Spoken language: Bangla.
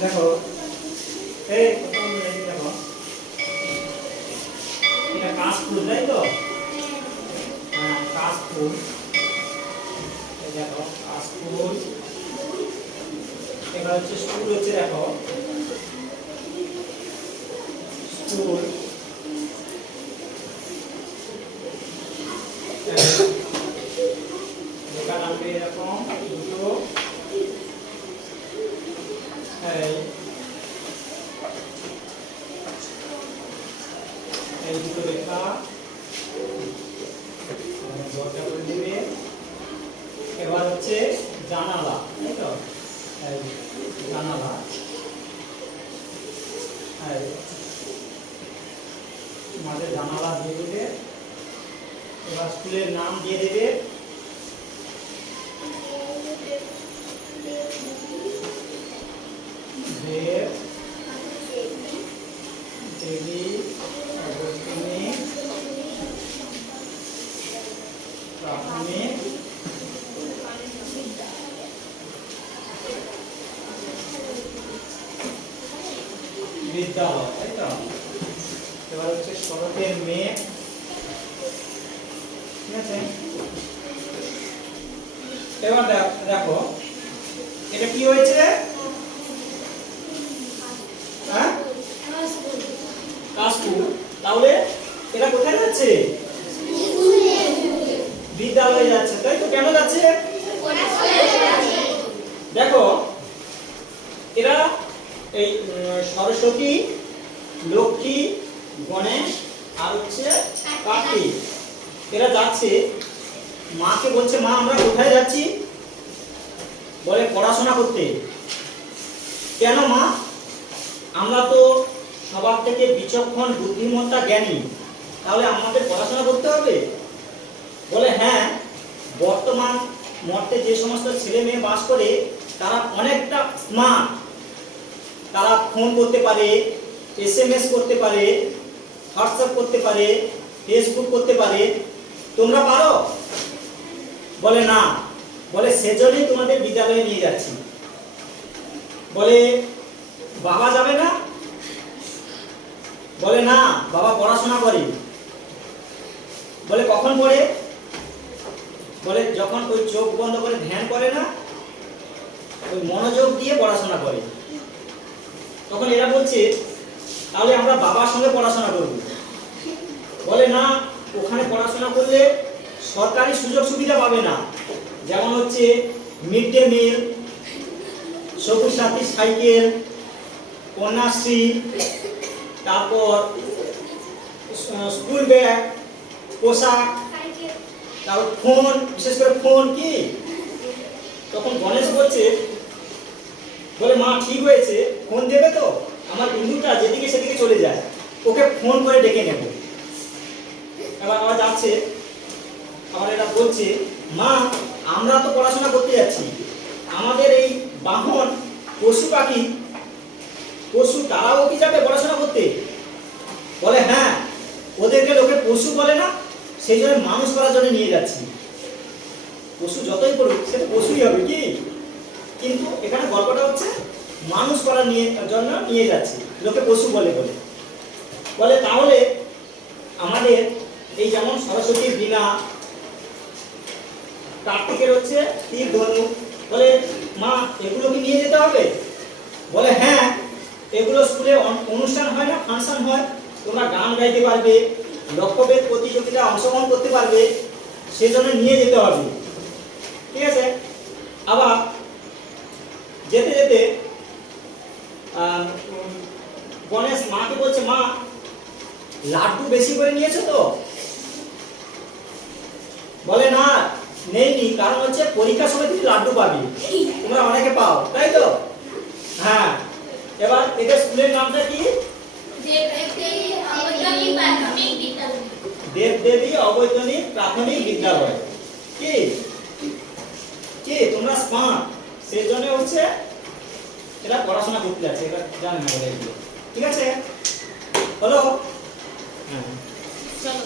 দেখো এই প্রথম দেখো এটা কাশফুল, তাই তো? হ্যাঁ, কাশফুল। এই দেখো কাশফুল। এবার হচ্ছে স্কুল, হচ্ছে দেখো স্কুল। লেখা থাকবে এরকম দুটো, এই দুটো লেখা দরজা করে দেবে। এবার হচ্ছে জানালা, তাই তো? জানালা, মাঝে জানালা দিয়ে দেবে। এবার স্কুলের নাম দিয়ে দেবে। দেব দেবী প্রাথমিক বিদ্যালয়, তাই তো? এবার হচ্ছে শরতের মেয়ে, ঠিক আছে? এবার দেখো এটা কি হয়েছে? হ্যাঁ, কাশফুল। তাহলে এটা কোথায় যাচ্ছে? বিদ্যালয়ে যাচ্ছে, তাই তো? কেন যাচ্ছে? দেখো এরা এই সরস্বতী, লক্ষ্মী, গণেশ আর হচ্ছে কার্তিক, এরা যাচ্ছে। মাকে বলছে, মা আমরা কোথায় যাচ্ছি? বলে পড়াশোনা করতে। কেন মা? আমরা তো সবার থেকে বিচক্ষণ, বুদ্ধিমত্তা, জ্ঞানী, তাহলে আমাদের পড়াশোনা করতে হবে। বলে হ্যাঁ, বর্তমান মর্তে যে সমস্ত ছেলে মেয়ে বাস করে তারা অনেকটা স্মার্ট। তারা ফোন করতে পারে, SMS করতে পারে, হোয়াটসঅ্যাপ করতে পারে, ফেসবুক করতে পারে। তোমরা পারো? বলে না। বলে সেজন্যই তোমাদের বিদ্যালয়ে নিয়ে যাচ্ছি। বলে বাবা যাবে না? বলে না, বাবা পড়াশোনা করে। বলে কখন পড়ে? বলে যখন ওই চোখ বন্ধ করে ধ্যান করে না, ওই মনোযোগ দিয়ে পড়াশোনা করে। তখন এরা বলছে তাহলে আমরা বাবার সঙ্গে পড়াশোনা করব। বলে না, ওখানে পড়াশোনা করলে সরকারি সুযোগ সুবিধা পাবে না। যেমন হচ্ছে মিড ডে মিল, সবুজ সাথী সাইকেল, কন্যাশ্রী, তারপর স্কুল ব্যাগ, পোশাক, তারপর ফোন, বিশেষ করে ফোন। কি তখন গণেশ বলছে, বলে মা ঠিক হয়েছে, ফোন দেবে তো? আমার বন্ধুটা যেদিকে সেদিকে চলে যায়, ওকে ফোন করে ডেকে নেব। এবার আবার যাচ্ছে, আবার এরা বলছে, মা আমরা তো পড়াশোনা করতে যাচ্ছি, আমাদের এই বাহন পশু পাখি, পশু, তারাও কি যাবে পড়াশোনা করতে? বলে হ্যাঁ, ওদেরকে লোকে পশু বলে না, সেই জন্য মানুষ করার জন্য নিয়ে যাচ্ছি। পশু যতই করুক সেটা পশুই হবে। কি কিন্তু এখানে গল্পটা হচ্ছে মানুষ করার জন্য নিয়ে যাচ্ছি, লোকে পশু বলে বলে। বলে তাহলে আমাদের এই যেমন সরস্বতীর বীণা, কার্তিকের হচ্ছে তীর ধনুক, বলে মা এগুলো কি নিয়ে যেতে হবে? বলে হ্যাঁ, এগুলো স্কুলে অনুষ্ঠান হয় না, ফাংশন হয়, তোমরা গান গাইতে পারবে, লক্ষ্যভেদ প্রতিযোগিতায় অংশগ্রহণ করতে পারবে, সেজন্য নিয়ে যেতে হবে। ঠিক আছে? আবার যেতে যেতে গণেশ মাকে বলছে, মা লাড্ডু বেশি করে নিয়েছো তো? বলে না, নেইনি, কারণ হচ্ছে পরীক্ষার সময় তুমি লাড্ডু পাবে, তোমরা অনেকে পাও, তাই তো? হ্যাঁ। এবার এটা স্কুলের নামটা কি? দেবদেবী অবৈতনিক প্রাথমিক বিদ্যালয়। কি কি তোমরা স্মার্ট, সেই জন্য হচ্ছে এটা পড়াশোনা করতে যাচ্ছে, এটা জানেন না বলে। ঠিক আছে, হলো? হ্যাঁ, চলো।